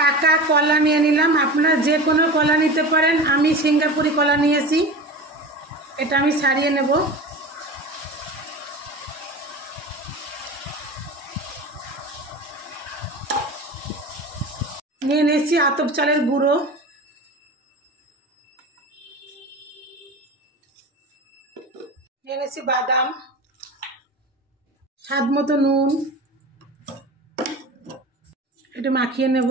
পাকা কলা নিয়ে নিলাম, আপনারা যে কোনো কলা নিতে পারেন। আমি সিঙ্গাপুরি কলা নিয়েছি, এটা আমি ছাড়িয়ে নেব। নিয়ে নিয়েছি আতপ চালের গুঁড়ো, নিয়ে নিয়েছি বাদাম, স্বাদ মতো নুন, এটা মাখিয়ে নেব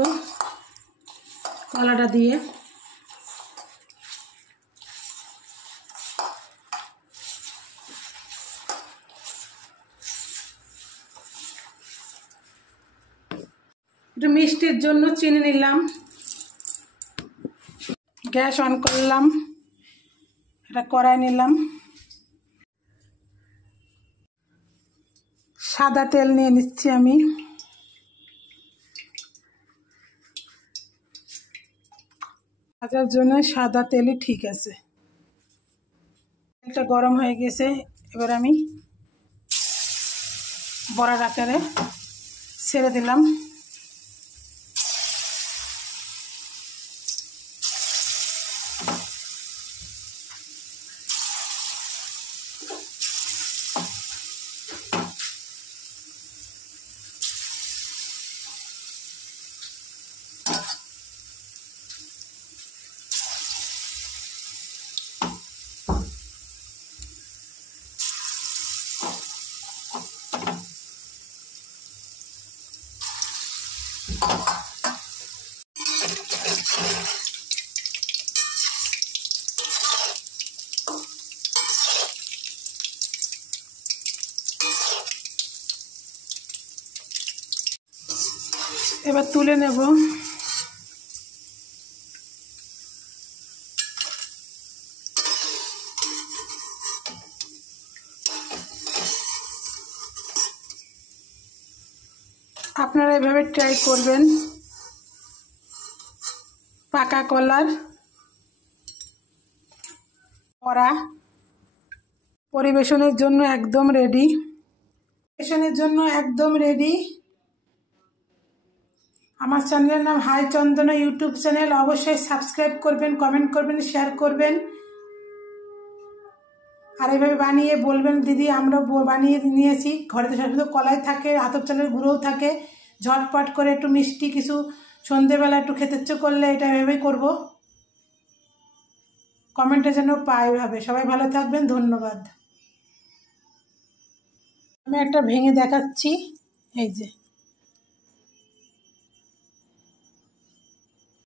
কলাটা দিয়ে। একটু মিষ্টির জন্য চিনি নিলাম, গ্যাস অন করলাম, এটা কড়াই নিলাম, সাদা তেল নিয়ে নিচ্ছি আমি। ভাজার জন্য সাদা তেলই ঠিক আছে। তেলটা গরম হয়ে গেছে, এবার আমি বড়ার আকারে ছেড়ে দিলাম। এবার তুলে নেব। আপনারা এভাবে ট্রাই করবেন। পাকা কলার বড়া পরিবেশনের জন্য একদম রেডি। পরিবেশনের জন্য একদম রেডি। আমার চ্যানেলের নাম হাই চন্দনা ইউটিউব চ্যানেল। অবশ্যই সাবস্ক্রাইব করবেন, কমেন্ট করবেন, শেয়ার করবেন। আর এইভাবে বানিয়ে বলবেন দিদি আমরা বানিয়ে নিয়েছি। ঘরে তো শুধু কলাই থাকে, আতপ চালের গুঁড়োও থাকে। ঝটপট করে একটু মিষ্টি কিছু সন্ধেবেলা একটু খেতে ইচ্ছে করলে এটা এভাবেই করব। কমেন্টে যেন পাই এভাবে। সবাই ভালো থাকবেন, ধন্যবাদ। আমি একটা ভেঙে দেখাচ্ছি, এই যে